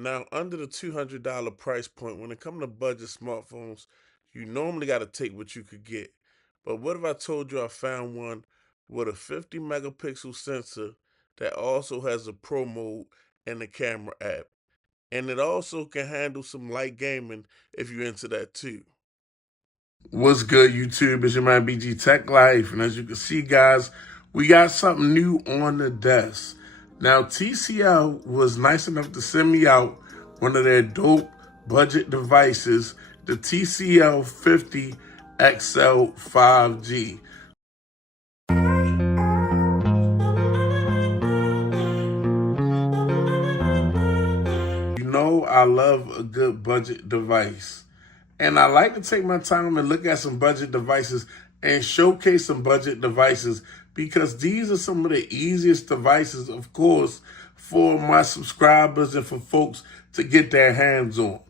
Now, under the $200 price point, when it comes to budget smartphones, you normally got to take what you could get. But what if I told you I found one with a 50 megapixel sensor that also has a pro mode and the camera app? And it also can handle some light gaming if you're into that too. What's good, YouTube? It's your man BG Tech Life. And as you can see, guys, we got something new on the desk. Now, TCL was nice enough to send me out one of their dope budget devices, the TCL 50 XL 5G. You know, I love a good budget device. And I like to take my time and look at some budget devices and showcase some budget devices because these are some of the easiest devices, of course, for my subscribers and for folks to get their hands on.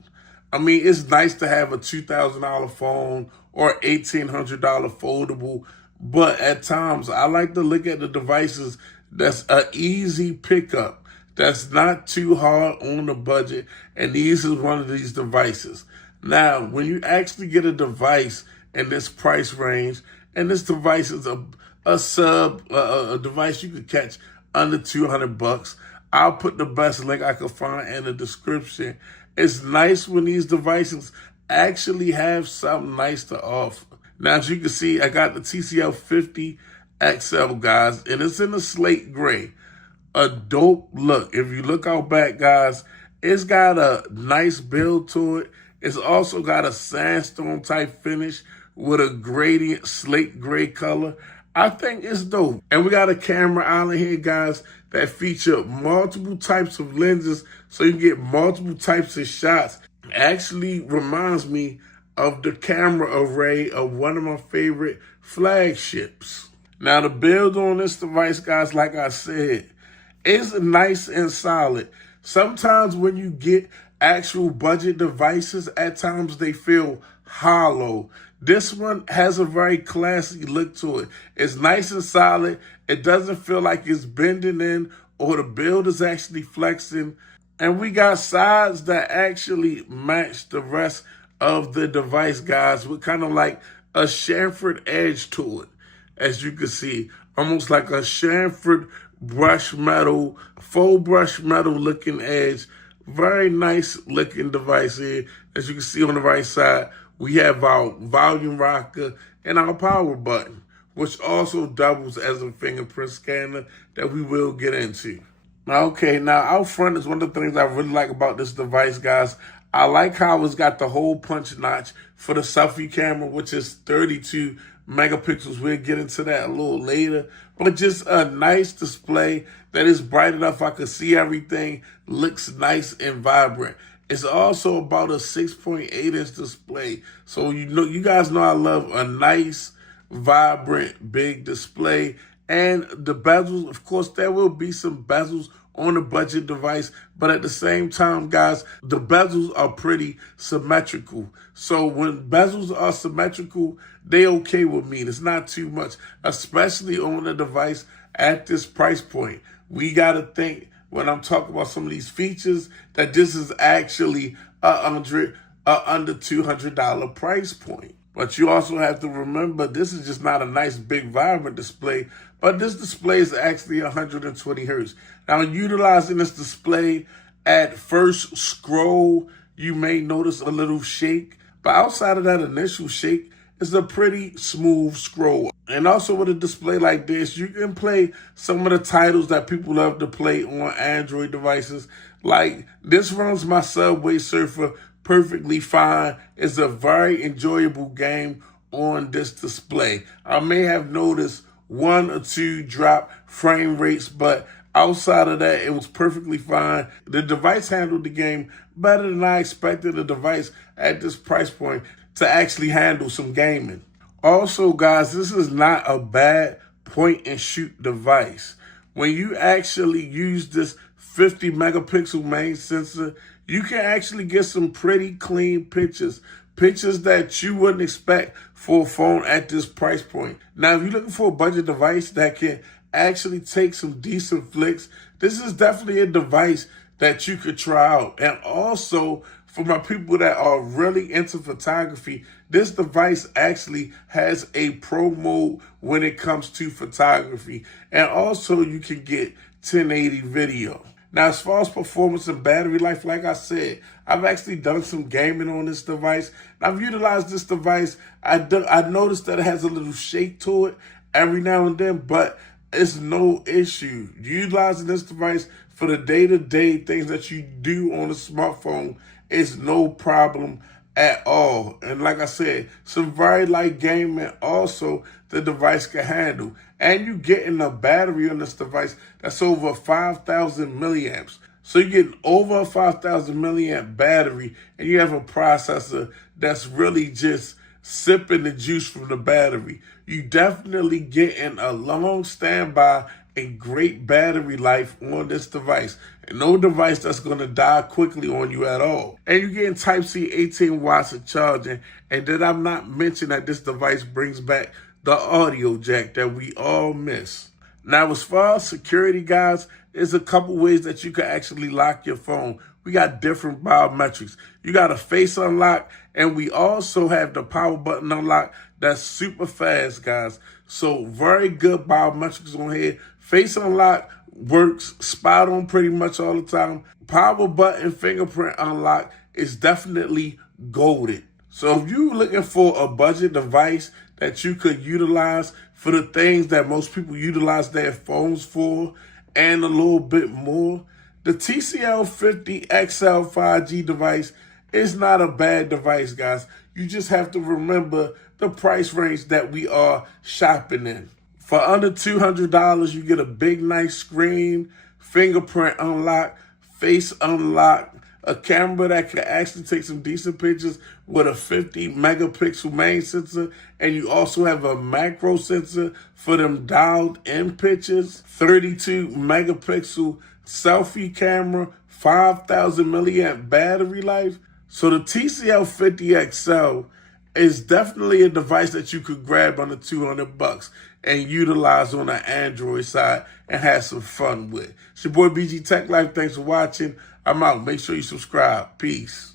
I mean, it's nice to have a $2,000 phone or $1,800 foldable, but at times I like to look at the devices that's an easy pickup, that's not too hard on the budget, and this is one of these devices. Now, when you actually get a device in this price range, and this device is a device you could catch under 200 bucks, I'll put the best link I could find in the description. It's nice when these devices actually have something nice to offer. Now, as you can see, I got the TCL 50 XL, guys, and it's in a slate gray. A dope look. If you look out back, guys, it's got a nice build to it. It's also got a sandstone type finish with a gradient slate gray color. I think it's dope. And we got a camera island here, guys, that feature multiple types of lenses so you can get multiple types of shots. It actually reminds me of the camera array of one of my favorite flagships. Now, the build on this device, guys, like I said, is nice and solid. Sometimes when you get actual budget devices, at times they feel hollow. This one has a very classy look to it. It's nice and solid. It doesn't feel like it's bending in or the build is actually flexing. And we got sides that actually match the rest of the device, guys, with kind of like a chamfered edge to it. As you can see, almost like a chamfered brush metal, faux brush metal looking edge. Very nice looking device here. As you can see on the right side, we have our volume rocker and our power button, which also doubles as a fingerprint scanner that we will get into. Okay, now out front is one of the things I really like about this device, guys. I like how it's got the hole punch notch for the selfie camera, which is 32 megapixels. We'll get into that a little later. But just a nice display that is bright enough I can see everything, looks nice and vibrant. It's also about a 6.8-inch display. So you guys know I love a nice, vibrant, big display. And the bezels, of course, there will be some bezels on a budget device, but at the same time, guys, the bezels are pretty symmetrical. So when bezels are symmetrical, they okay with me. It's not too much, especially on a device at this price point. We got to think when I'm talking about some of these features that this is actually under $200 price point. But you also have to remember, this is just not a nice, big, vibrant display, but this display is actually 120 hertz. Now, utilizing this display at first scroll, you may notice a little shake, but outside of that initial shake, it's a pretty smooth scroll. And also with a display like this, you can play some of the titles that people love to play on Android devices. Like, this runs my Subway Surfer perfectly fine. It's a very enjoyable game on this display. I may have noticed 1 or 2 drop frame rates, but outside of that, it was perfectly fine. The device handled the game better than I expected a device at this price point to actually handle some gaming. Also, guys, this is not a bad point and shoot device. When you actually use this 50 megapixel main sensor, you can actually get some pretty clean pictures. Pictures that you wouldn't expect for a phone at this price point. Now, if you're looking for a budget device that can actually take some decent flicks, this is definitely a device that you could try out. And also, for my people that are really into photography, this device actually has a pro mode when it comes to photography. And also, you can get 1080 video. Now, as far as performance and battery life, like I said, I've actually done some gaming on this device. I've utilized this device. I noticed that it has a little shake to it every now and then, but it's no issue. Utilizing this device for the day-to-day things that you do on a smartphone is no problem at all. And like I said, some very light gaming also the device can handle. And you getting a battery on this device that's over 5,000 milliamps. So you're getting over a 5,000 milliamp battery, and you have a processor that's really just sipping the juice from the battery. You definitely getting a long standby and great battery life on this device. And no device that's going to die quickly on you at all. And you're getting Type-C 18 watts of charging. And did I not mention that this device brings back the audio jack that we all miss? Now, as far as security, guys, there's a couple ways that you can actually lock your phone. We got different biometrics. You got a face unlock, and we also have the power button unlock that's super fast, guys. So very good biometrics on here. Face unlock works spot on pretty much all the time. Power button fingerprint unlock is definitely golded. So if you're looking for a budget device that you could utilize for the things that most people utilize their phones for and a little bit more, the TCL 50XL 5G device is not a bad device, guys. You just have to remember the price range that we are shopping in. For under $200, you get a big, nice screen, fingerprint unlock, face unlock, a camera that can actually take some decent pictures with a 50 megapixel main sensor, and you also have a macro sensor for them dialed in pictures, 32 megapixel selfie camera, 5,000 milliamp battery life. So the TCL 50XL is definitely a device that you could grab under $200 and utilize on the Android side and have some fun with. It's your boy BG Tech Life. Thanks for watching. I'm out. Make sure you subscribe. Peace.